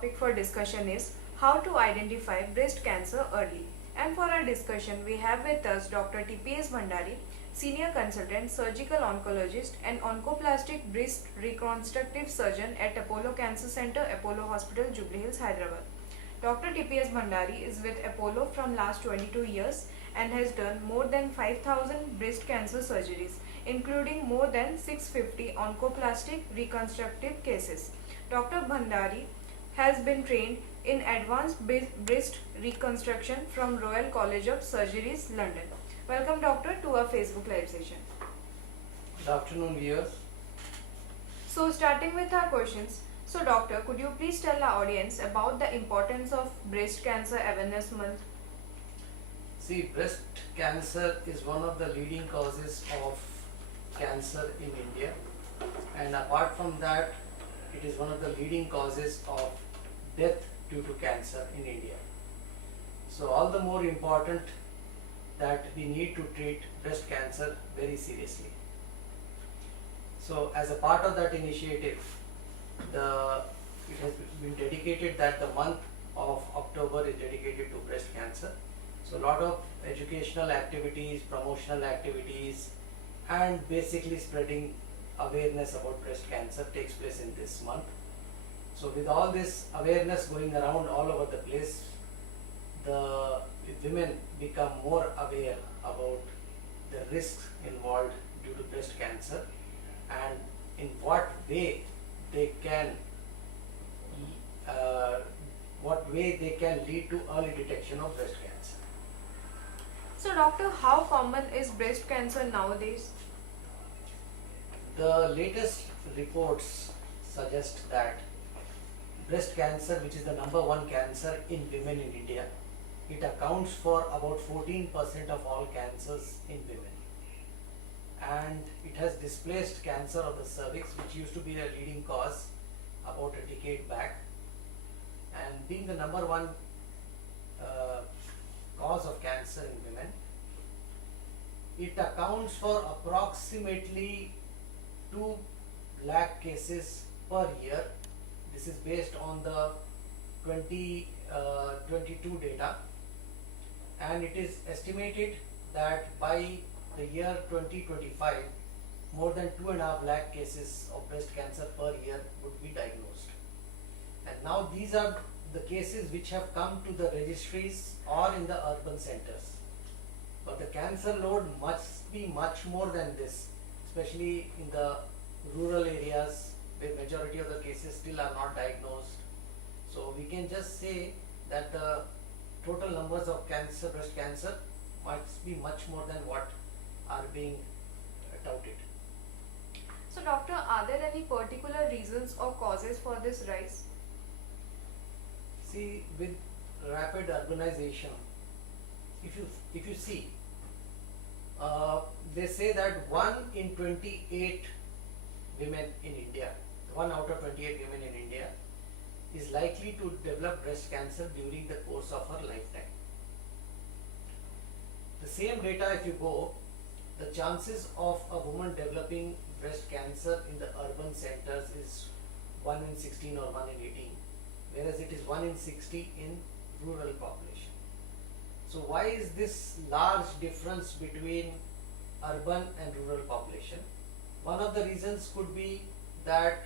topic for discussion is how to identify breast cancer early. And for our discussion, we have with us Dr. P S Bhandari, Senior Consultant, Surgical Oncologist and Oncoplastic Breast Reconstructive Surgeon at Apollo Cancer Center, Apollo Hospital, Jubilee Hills, Hyderabad. Dr. P S Bhandari is with Apollo from last 22 years and has done more than 5,000 breast cancer surgeries, including more than 650 oncoplastic reconstructive cases. Dr. Bhandari has been trained in advanced breast reconstruction from Royal College of Surgeries, London. Welcome, doctor, to our Facebook live session. Good afternoon, viewers. So, starting with our questions. So, doctor, could you please tell our audience about the importance of Breast Cancer Awareness Month? See, breast cancer is one of the leading causes of cancer in India, and apart from that, it is one of the leading causes of death due to cancer in India. So all the more important that we need to treat breast cancer very seriously. So as a part of that initiative, it has been dedicated that the month of October is dedicated to breast cancer. So a lot of educational activities, promotional activities, and basically spreading awareness about breast cancer takes place in this month. So with all this awareness going around all over the place, the women become more aware about the risks involved due to breast cancer and in what way they can lead to early detection of breast cancer. So, doctor, how common is breast cancer nowadays? The latest reports suggest that breast cancer, which is the number one cancer in women in India, it accounts for about 14% of all cancers in women. And it has displaced cancer of the cervix, which used to be a leading cause about a decade back. And being the number one cause of cancer in women, it accounts for approximately 2 lakh cases per year. This is based on the 2022 data, and it is estimated that by the year 2025, more than 2.5 lakh cases of breast cancer per year would be diagnosed. And now these are the cases which have come to the registries or in the urban centers. But the cancer load must be much more than this, especially in the rural areas where majority of the cases still are not diagnosed. So we can just say that the total numbers of breast cancer must be much more than what are being touted. So, doctor, are there any particular reasons or causes for this rise? See, with rapid urbanization, if you see, they say that 1 in 28 women in India, 1 out of 28 women in India is likely to develop breast cancer during the course of her lifetime. The same data, if you go, the chances of a woman developing breast cancer in the urban centers is 1 in 16 or 1 in 18, whereas it is 1 in 60 in rural population. So why is this large difference between urban and rural population? One of the reasons could be that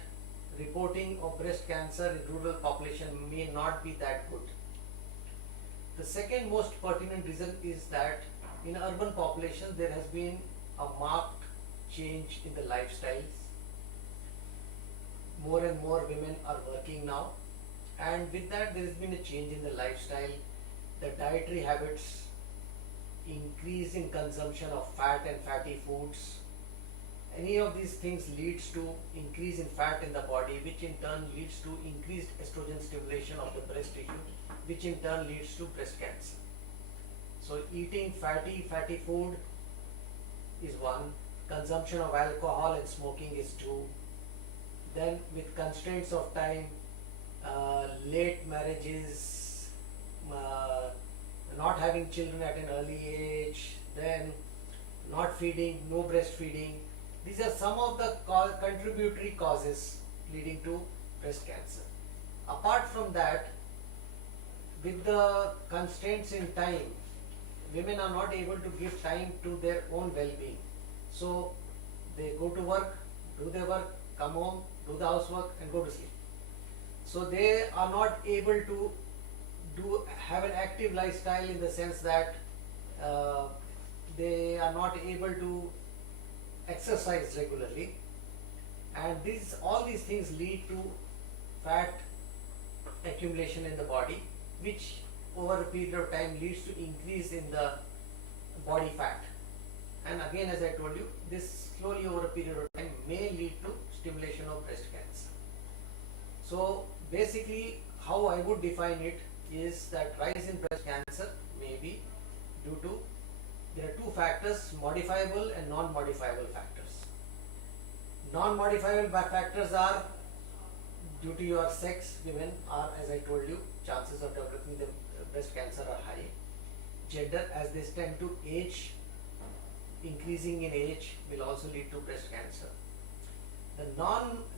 reporting of breast cancer in rural population may not be that good. The second most pertinent reason is that in urban population there has been a marked change in the lifestyles. More and more women are working now, and with that there has been a change in the lifestyle, the dietary habits, increase in consumption of fat and fatty foods. Any of these things leads to increase in fat in the body, which in turn leads to increased estrogen stimulation of the breast tissue, which in turn leads to breast cancer. So eating fatty food is one, consumption of alcohol and smoking is two. Then with constraints of time, late marriages, not having children at an early age, then not feeding, no breastfeeding. These are some of the contributory causes leading to breast cancer. Apart from that, with the constraints in time, women are not able to give time to their own well-being. So they go to work, do their work, come home, do the housework and go to sleep. So they are not able to have an active lifestyle, in the sense that they are not able to exercise regularly, and all these things lead to fat accumulation in the body, which over a period of time leads to increase in the body fat. And again, as I told you, this slowly over a period of time may lead to stimulation of breast cancer. So basically, how I would define it is that rise in breast cancer may be due to, there are two factors, modifiable and non-modifiable factors. Non-modifiable factors are due to your sex. Women are, as I told you, chances of developing the breast cancer are high. Gender, as they tend to age, increasing in age will also lead to breast cancer.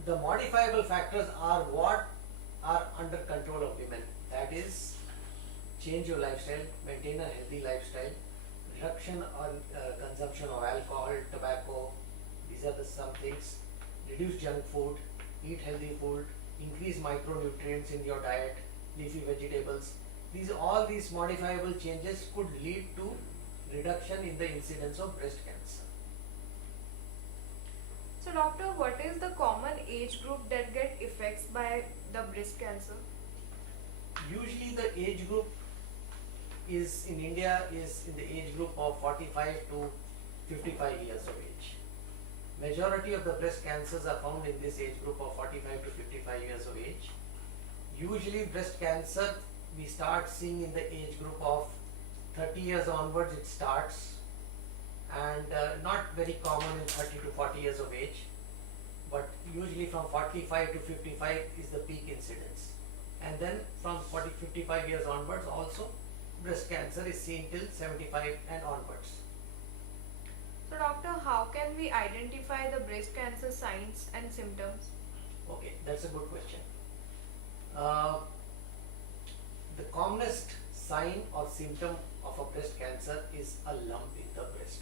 The modifiable factors are what are under control of women. That is, change your lifestyle, maintain a healthy lifestyle, reduction on consumption of alcohol, tobacco. These are some things. Reduce junk food, eat healthy food, increase micronutrients in your diet, leafy vegetables. All these modifiable changes could lead to reduction in the incidence of breast cancer. So doctor, what is the common age group that get effects by the breast cancer? Usually the age group is in India is in the age group of 45 to 55 years of age. Majority of the breast cancers are found in this age group of 45 to 55 years of age. Usually breast cancer we start seeing in the age group of 30 years onwards it starts, and not very common in 30 to 40 years of age, but usually from 45 to 55 is the peak incidence, and then from 55 years onwards also breast cancer is seen till 75 and onwards. So doctor, how can we identify the breast cancer signs and symptoms? Okay, that's a good question. The commonest sign or symptom of a breast cancer is a lump in the breast.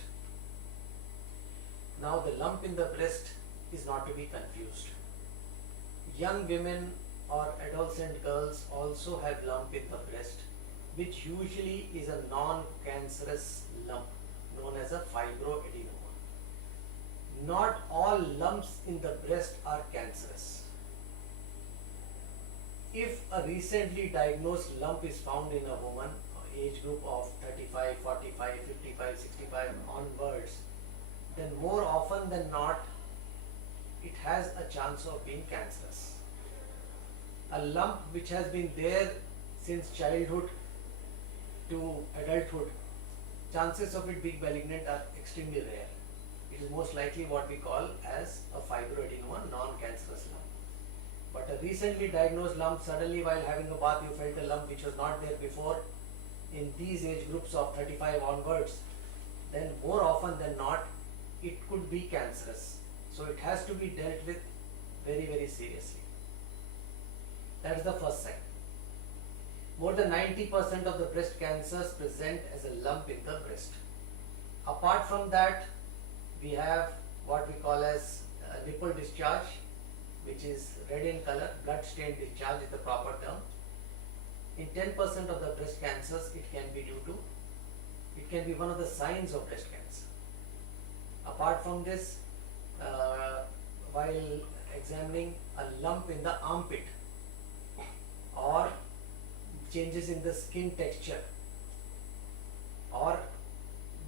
Now the lump in the breast is not to be confused. Young women or adolescent girls also have lump in the breast, which usually is a non-cancerous lump known as a fibroadenoma. Not all lumps in the breast are cancerous. If a recently diagnosed lump is found in a woman, age group of 35, 45, 55, 65 onwards, then more often than not, it has a chance of being cancerous. A lump which has been there since childhood to adulthood, chances of it being malignant are extremely rare. It is most likely what we call as a fibroadenoma, non-cancerous lump. But a recently diagnosed lump, suddenly while having a bath you felt a lump which was not there before, in these age groups of 35 onwards, then more often than not it could be cancerous. So it has to be dealt with very, very seriously. That is the first sign. More than 90% of the breast cancers present as a lump in the breast. Apart from that, we have what we call as nipple discharge, which is red in color. Blood stained discharge is the proper term. In 10% of the breast cancers, it can be one of the signs of breast cancer. Apart from this, while examining a lump in the armpit or changes in the skin texture or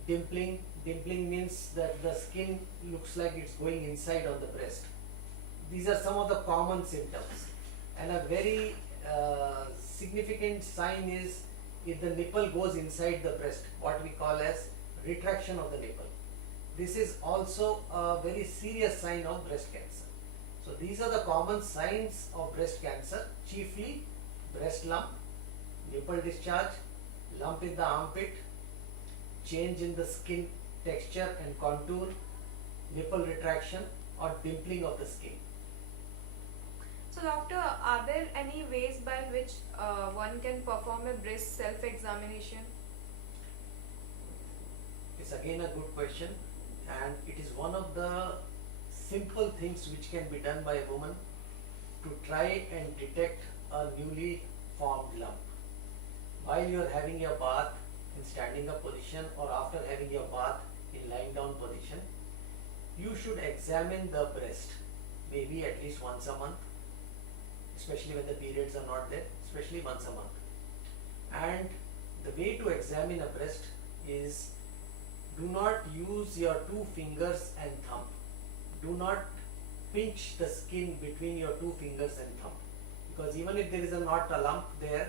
dimpling means that the skin looks like it's going inside on the breast. These are some of the common symptoms, and a very significant sign is if the nipple goes inside the breast, what we call as retraction of the nipple. This is also a very serious sign of breast cancer. So these are the common signs of breast cancer, chiefly breast lump, nipple discharge, lump in the armpit, change in the skin texture and contour, nipple retraction or dimpling of the skin. So, doctor, are there any ways by which one can perform a breast self-examination? It's again a good question, and it is one of the simple things which can be done by a woman to try and detect a newly formed lump. While you are having your bath in standing up position or after having your bath in lying down position, you should examine the breast maybe at least once a month, especially when the periods are not there, especially once a month. And the way to examine a breast is, do not use your two fingers and thumb. Do not pinch the skin between your two fingers and thumb, because even if there is not a lump there,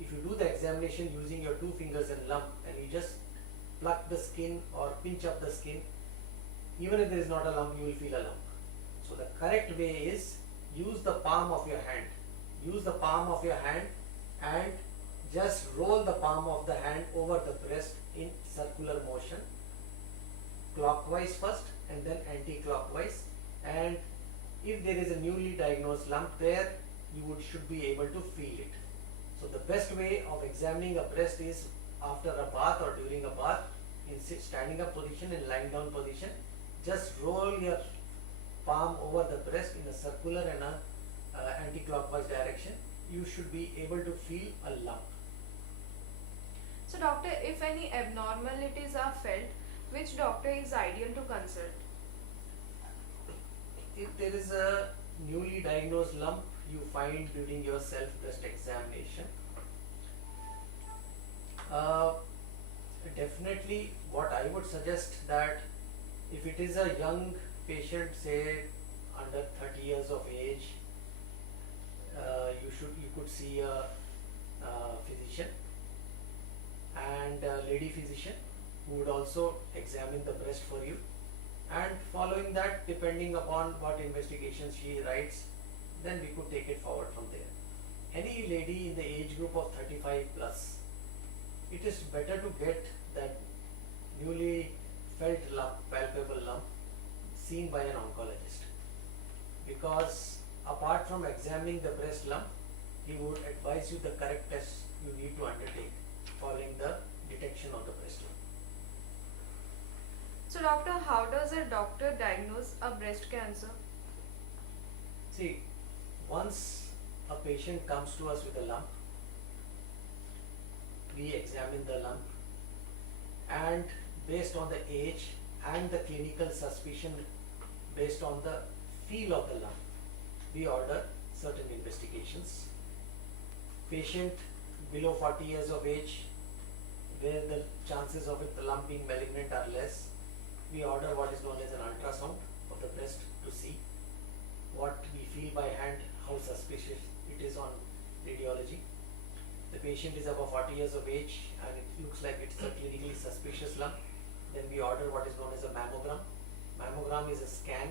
if you do the examination using your two fingers and lump and you just pluck the skin or pinch up the skin, even if there is not a lump, you will feel a lump. So the correct way is, use the palm of your hand. Use the palm of your hand and just roll the palm of the hand over the breast in circular motion, clockwise first and then anti-clockwise. And if there is a newly diagnosed lump there, you should be able to feel it. So the best way of examining a breast is after a bath or during a bath, in standing up position and lying down position. Just roll your palm over the breast in a circular and a anti-clockwise direction. You should be able to feel a lump. So, doctor, if any abnormalities are felt, which doctor is ideal to consult? If there is a newly diagnosed lump you find during your self-breast examination, definitely what I would suggest, that if it is a young patient, say under 30 years of age, you could see a physician and a lady physician who would also examine the breast for you, and following that, depending upon what investigations she writes, then we could take it forward from there. Any lady in the age group of 35 plus, it is better to get that newly felt lump, palpable lump, seen by an oncologist, because apart from examining the breast lump, he would advise you the correct tests you need to undertake following the detection of the breast lump. So, doctor, how does a doctor diagnose a breast cancer? See, once a patient comes to us with a lump, we examine the lump, and based on the age and the clinical suspicion, based on the feel of the lump, we order certain investigations. Patient below 40 years of age, where the chances of the lump being malignant are less, we order what is known as an ultrasound of the breast to see what we feel by hand, how suspicious it is on radiology. The patient is above 40 years of age and it looks like it's a clinically suspicious lump, then we order what is known as a mammogram. Mammogram is a scan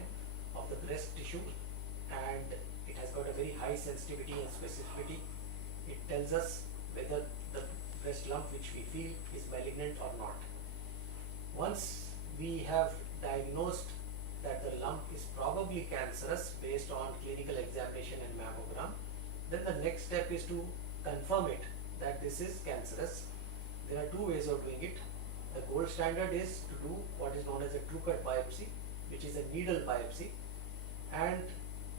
of the breast tissue and it has got a very high sensitivity and specificity. It tells us whether the breast lump which we feel is malignant or not. Once we have diagnosed that the lump is probably cancerous based on clinical examination and mammogram, then the next step is to confirm it that this is cancerous. There are two ways of doing it. The gold standard is to do what is known as a true cut biopsy, which is a needle biopsy, and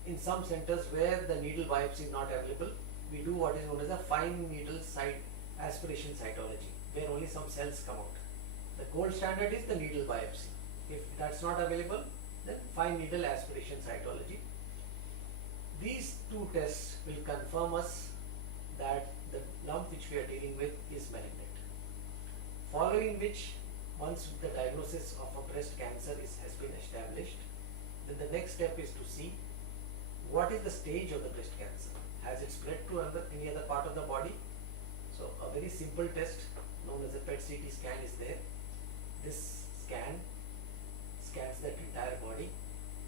in some centers where the needle biopsy is not available, we do what is known as a fine needle site aspiration cytology, where only some cells come out. The gold standard is the needle biopsy. If that's not available, then fine needle aspiration cytology. These two tests will confirm us that the lump which we are dealing with is malignant. Following which, once the diagnosis of a breast cancer has been established, then the next step is to see what is the stage of the breast cancer. Has it spread to any other part of the body? So a very simple test known as a PET-CT scan is there. This scan scans the entire body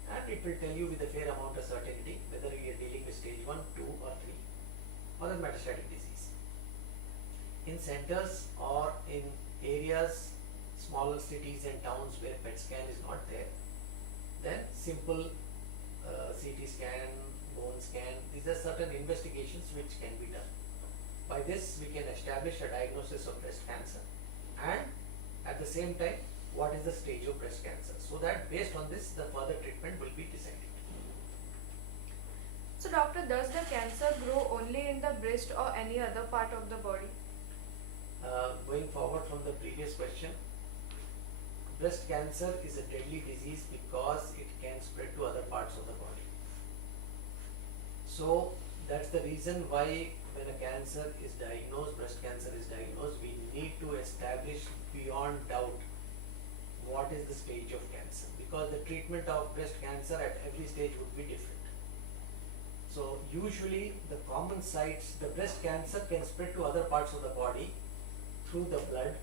and it will tell you with a fair amount of certainty whether you are dealing with stage 1, 2 or 3 or a metastatic disease. In centers or in areas, smaller cities and towns where PET scan is not there, then simple CT scan, bone scan. These are certain investigations which can be done. By this, we can establish a diagnosis of breast cancer and at the same time, what is the stage of breast cancer, so that based on this, the further treatment will be decided. So doctor, does the cancer grow only in the breast or any other part of the body? Going forward from the previous question, breast cancer is a deadly disease because it can spread to other parts of the body. So that's the reason why when a cancer is diagnosed, breast cancer is diagnosed, we need to establish beyond doubt what is the stage of cancer, because the treatment of breast cancer at every stage would be different. So usually the common sites, the breast cancer can spread to other parts of the body through the blood.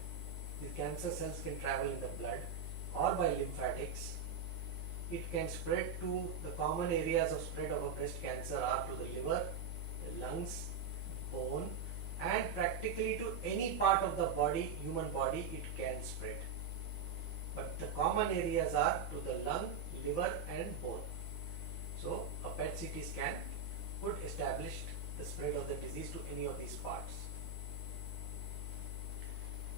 The cancer cells can travel in the blood or by lymphatics. It can spread to the common areas of spread of a breast cancer are to the liver, the lungs, bone, and practically to any part of the body, human body, it can spread. But the common areas are to the lung, liver and bone. So a PET CT scan would establish the spread of the disease to any of these parts.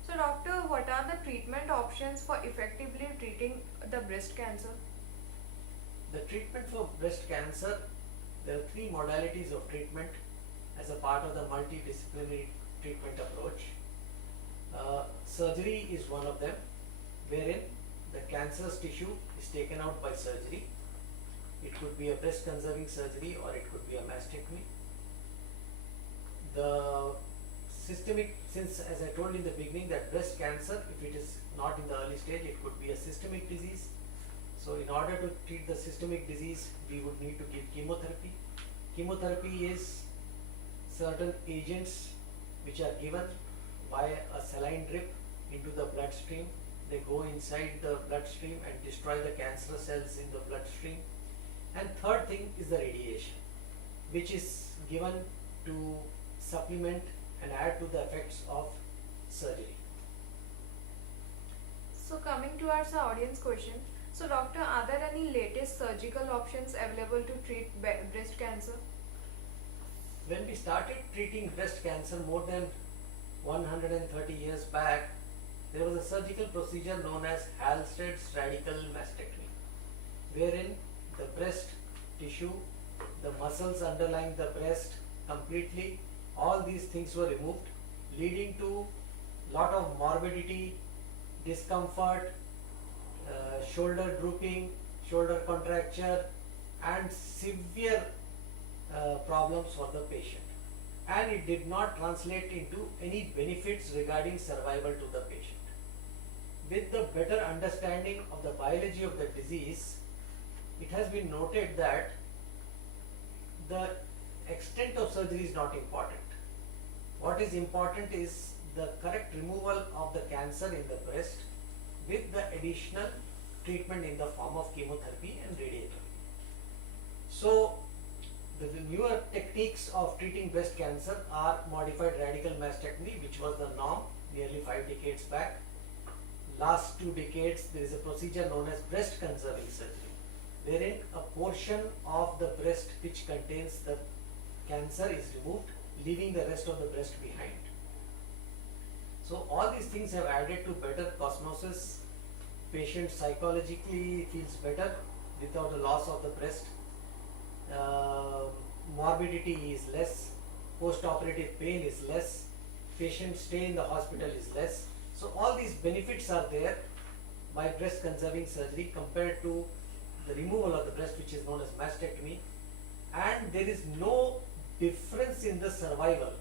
So doctor, what are the treatment options for effectively treating the breast cancer? The treatment for breast cancer, there are three modalities of treatment as a part of the multidisciplinary treatment approach. Surgery is one of them, wherein the cancerous tissue is taken out by surgery. It could be a breast conserving surgery or it could be a mastectomy. The systemic, since as I told in the beginning that breast cancer, if it is not in the early stage, it could be a systemic disease. So in order to treat the systemic disease, we would need to give chemotherapy. Chemotherapy is certain agents which are given by a saline drip into the bloodstream. They go inside the bloodstream and destroy the cancerous cells in the bloodstream. And third thing is the radiation, which is given to supplement and add to the effects of surgery. So coming to our audience question. So doctor, are there any latest surgical options available to treat breast cancer? When we started treating breast cancer more than 130 years back, there was a surgical procedure known as Halsted's radical mastectomy, wherein the breast tissue, the muscles underlying the breast completely, all these things were removed, leading to lot of morbidity, discomfort, shoulder drooping, shoulder contracture and severe problems for the patient. And it did not translate into any benefits regarding survival to the patient. With the better understanding of the biology of the disease, it has been noted that the extent of surgery is not important. What is important is the correct removal of the cancer in the breast with the additional treatment in the form of chemotherapy and radiotherapy. So the newer techniques of treating breast cancer are modified radical mastectomy, which was the norm nearly 5 decades back. Last 2 decades, there is a procedure known as breast conserving surgery, wherein a portion of the breast which contains the cancer is removed, leaving the rest of the breast behind. So all these things have added to better cosmosis. Patient psychologically feels better without the loss of the breast. Morbidity is less, post-operative pain is less, patient stay in the hospital is less. So all these benefits are there by breast conserving surgery compared to the removal of the breast, which is known as mastectomy, and there is no difference in the survival.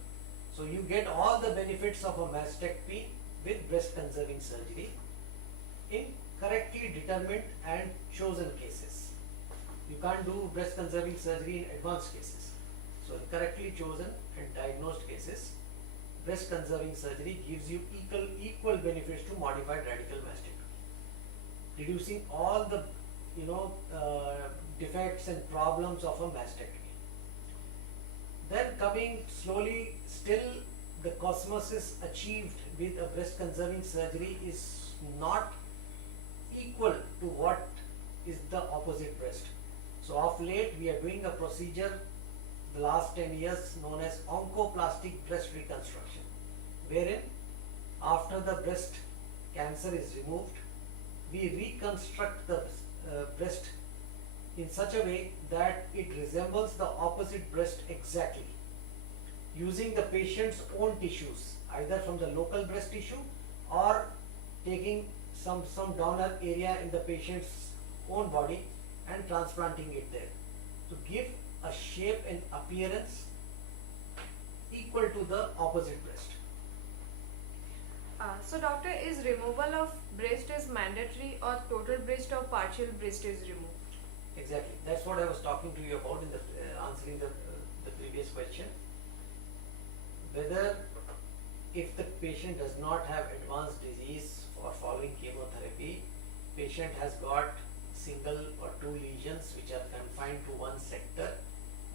So you get all the benefits of a mastectomy with breast conserving surgery in correctly determined and chosen cases. You can't do breast conserving surgery in advanced cases. So in correctly chosen and diagnosed cases, breast conserving surgery gives you equal benefits to modified radical mastectomy, reducing all the defects and problems of a mastectomy. Then coming slowly, still the cosmosis achieved with a breast conserving surgery is not equal to what is the opposite breast. So of late we are doing a procedure the last 10 years known as oncoplastic breast reconstruction, wherein after the breast cancer is removed, we reconstruct the breast in such a way that it resembles the opposite breast exactly, using the patient's own tissues, either from the local breast tissue or taking some donor area in the patient's own body and transplanting it there to give a shape and appearance equal to the opposite breast. So doctor, is removal of breast is mandatory or total breast or partial breast is removed? Exactly, that's what I was talking to you about in the answering the previous question. Whether if the patient does not have advanced disease or following chemotherapy, patient has got single or two lesions which are confined to one sector,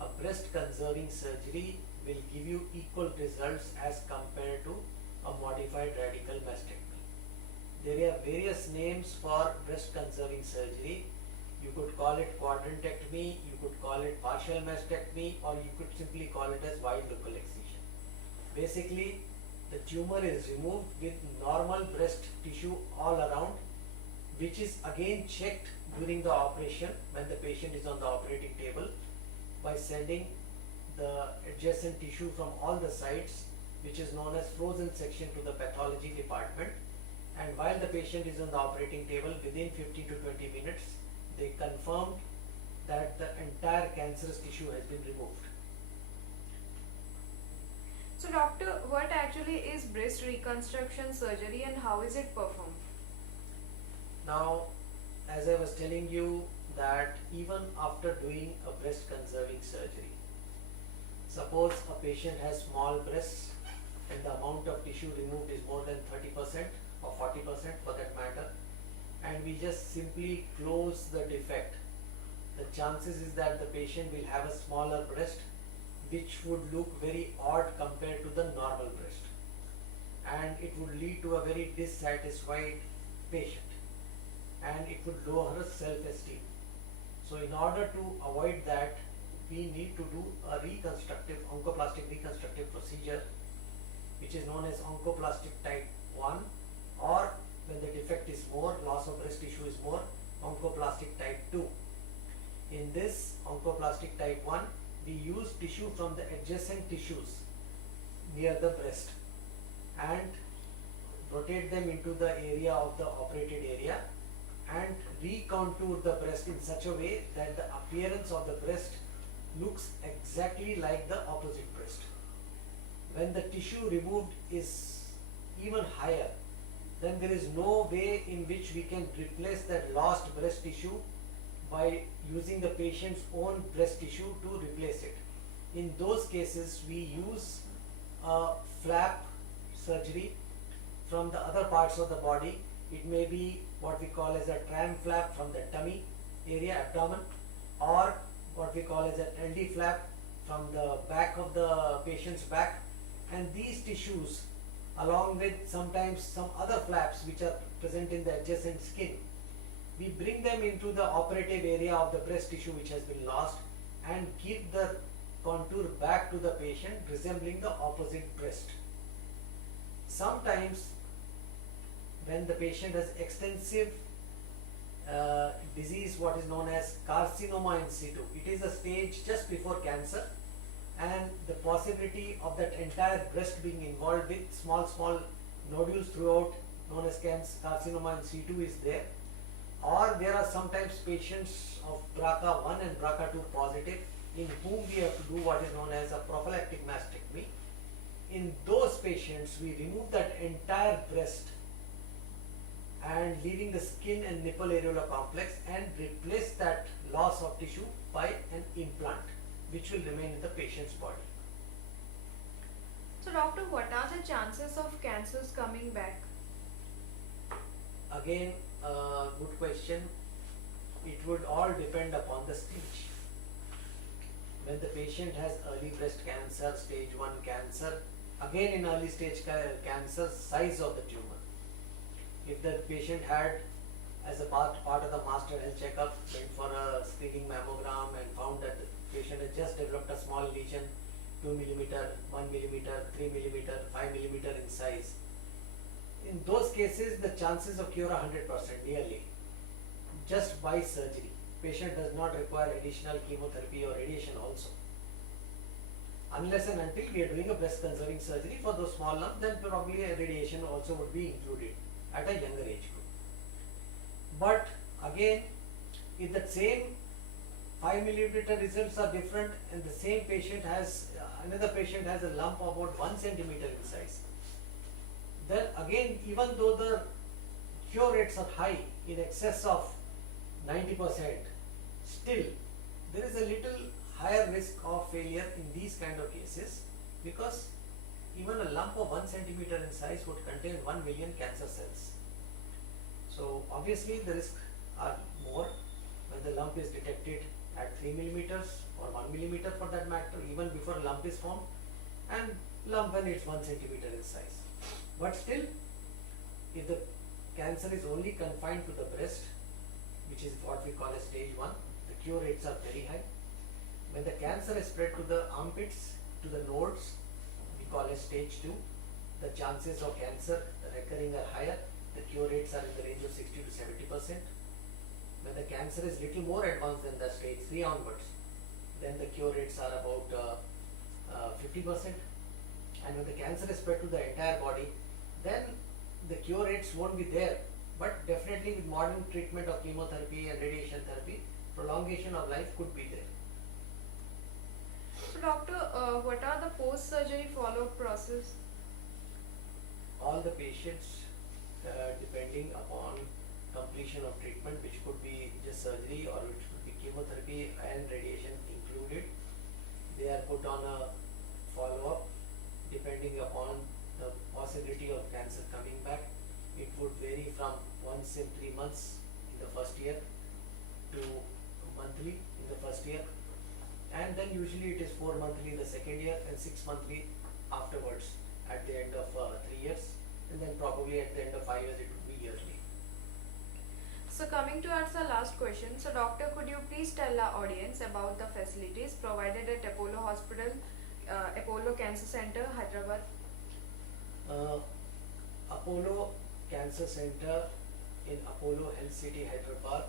a breast conserving surgery will give you equal results as compared to a modified radical mastectomy. There are various names for breast conserving surgery. You could call it quadrantectomy, you could call it partial mastectomy, or you could simply call it as wide local excision. Basically, the tumor is removed with normal breast tissue all around, which is again checked during the operation when the patient is on the operating table by sending the adjacent tissue from all the sides, which is known as frozen section, to the pathology department. And while the patient is on the operating table, within 15 to 20 minutes, they confirmed that the entire cancerous tissue has been removed. So doctor, what actually is breast reconstruction surgery and how is it performed? Now, as I was telling you, that even after doing a breast conserving surgery, suppose a patient has small breasts and the amount of tissue removed is more than 30% or 40% for that matter, and we just simply close the defect, the chances is that the patient will have a smaller breast which would look very odd compared to the normal breast, and it would lead to a very dissatisfied patient, and it would lower her self-esteem. So in order to avoid that, we need to do a reconstructive, oncoplastic reconstructive procedure, which is known as oncoplastic type 1, or when the defect is more, loss of breast tissue is more, oncoplastic type 2. In this oncoplastic type 1, we use tissue from the adjacent tissues near the breast and rotate them into the area of the operated area and recontour the breast in such a way that the appearance of the breast looks exactly like the opposite breast. When the tissue removed is even higher, then there is no way in which we can replace that lost breast tissue by using the patient's own breast tissue to replace it. In those cases, we use a flap surgery from the other parts of the body. It may be what we call as a tram flap from the tummy area, abdomen, or what we call as an LD flap from the back of the patient's back. And these tissues, along with sometimes some other flaps which are present in the adjacent skin, we bring them into the operative area of the breast tissue which has been lost and give the contour back to the patient resembling the opposite breast. Sometimes when the patient has extensive disease, what is known as carcinoma in situ, it is a stage just before cancer, and the possibility of that entire breast being involved with small nodules throughout, known as carcinoma in situ, is there. Or there are sometimes patients of BRCA1 and BRCA2 positive in whom we have to do what is known as a prophylactic mastectomy. In those patients, we remove that entire breast and leaving the skin and nipple areola complex and replace that loss of tissue by an implant which will remain in the patient's body. So doctor, what are the chances of cancers coming back? Again, good question. It would all depend upon the stage. When the patient has early breast cancer, stage 1 cancer, again in early stage cancer, size of the tumor. If the patient had as a part of the master health checkup, went for a screening mammogram and found that the patient had just developed a small lesion, 2 millimeter, 1 millimeter, 3 millimeter, 5 millimeter in size. In those cases, the chances of cure are 100% nearly, just by surgery. Patient does not require additional chemotherapy or radiation also. Unless and until we are doing a breast conserving surgery for those small lumps, then probably a radiation also would be included at a younger age group. But again, if the same 5 millimeter results are different and the same patient has, another patient has a lump about 1 centimeter in size, then again, even though the cure rates are high, in excess of 90%, still there is a little higher risk of failure in these kind of cases, because even a lump of 1 centimeter in size would contain 1 million cancer cells. So obviously the risks are more when the lump is detected at 3 millimeters or 1 millimeter for that matter, even before a lump is formed, and lump when it's 1 centimeter in size. But still, if the cancer is only confined to the breast, which is what we call as stage 1, the cure rates are very high. When the cancer is spread to the armpits, to the nodes, we call as stage 2, the chances of cancer recurring are higher. The cure rates are in the range of 60 to 70%. When the cancer is little more advanced than the stage 3 onwards, then the cure rates are about 50%. And when the cancer is spread to the entire body, then the cure rates won't be there. But definitely with modern treatment of chemotherapy and radiation therapy, prolongation of life could be there. So doctor, what are the post-surgery follow-up process? All the patients, depending upon completion of treatment, which could be just surgery or which could be chemotherapy and radiation included, they are put on a follow-up depending upon the possibility of cancer coming back. It would vary from once in 3 months in the first year to monthly in the first year, and then usually it is 4 monthly in the second year and 6 monthly afterwards at the end of 3 years, and then probably at the end of 5 years it would be yearly. So coming towards the last question, so doctor, could you please tell our audience about the facilities provided at Apollo Hospital, Apollo Cancer Center, Hyderabad? Apollo Cancer Center in Apollo Health City, Hyderabad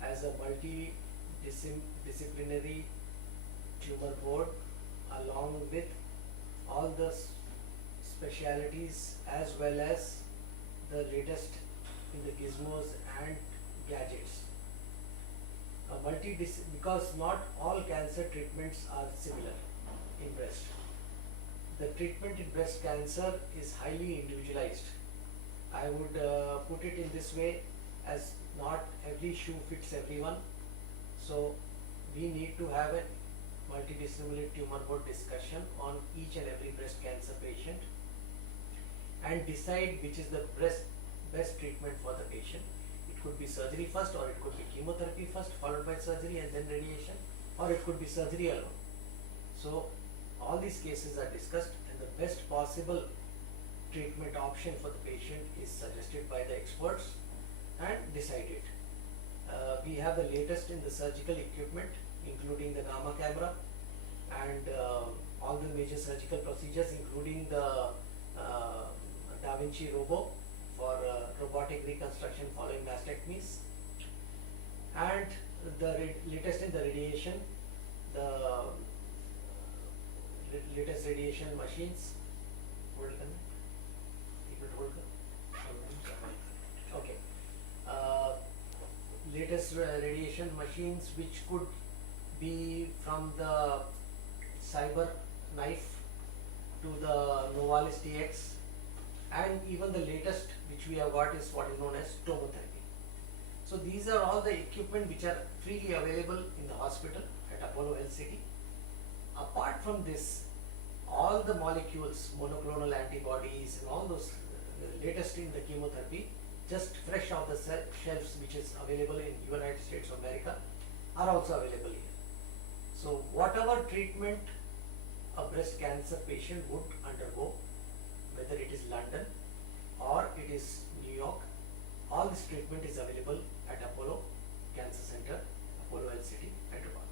has a multidisciplinary tumor board along with all the specialities as well as the latest in the gizmos and gadgets. Because not all cancer treatments are similar in breast. The treatment in breast cancer is highly individualized. I would put it in this way, as not every shoe fits everyone. So we need to have a multidisciplinary tumor board discussion on each and every breast cancer patient and decide which is the best treatment for the patient. It could be surgery first, or it could be chemotherapy first followed by surgery and then radiation, or it could be surgery alone. So all these cases are discussed, and the best possible treatment option for the patient is suggested by the experts and decided. We have the latest in the surgical equipment, including the gamma camera and all the major surgical procedures, including the Da Vinci robo for robotic reconstruction following mastectomies, and the latest in the radiation, the latest radiation machines. Hold on. Okay. Latest radiation machines, which could be from the Cyber Knife to the Novalis TX, and even the latest which we have got is what is known as tomotherapy. So these are all the equipment which are freely available in the hospital at Apollo Health City. Apart from this, all the molecules, monoclonal antibodies and all those latest in the chemotherapy, just fresh off the shelves, which is available in United States of America, are also available here. So whatever treatment a breast cancer patient would undergo, whether it is London or it is New York All this treatment is available at Apollo Cancer Center, Apollo Health City, Hyderabad.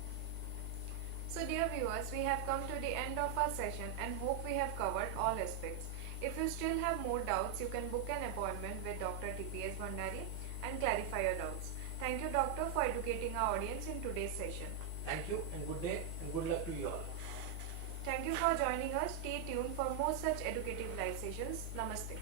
So dear viewers, we have come to the end of our session and hope we have covered all aspects. If you still have more doubts, you can book an appointment with Dr. P S Bhandari and clarify your doubts. Thank you, doctor, for educating our audience in today's session. Thank you and good day and good luck to you all. Thank you for joining us. Stay tuned for more such educative live sessions. Namaste.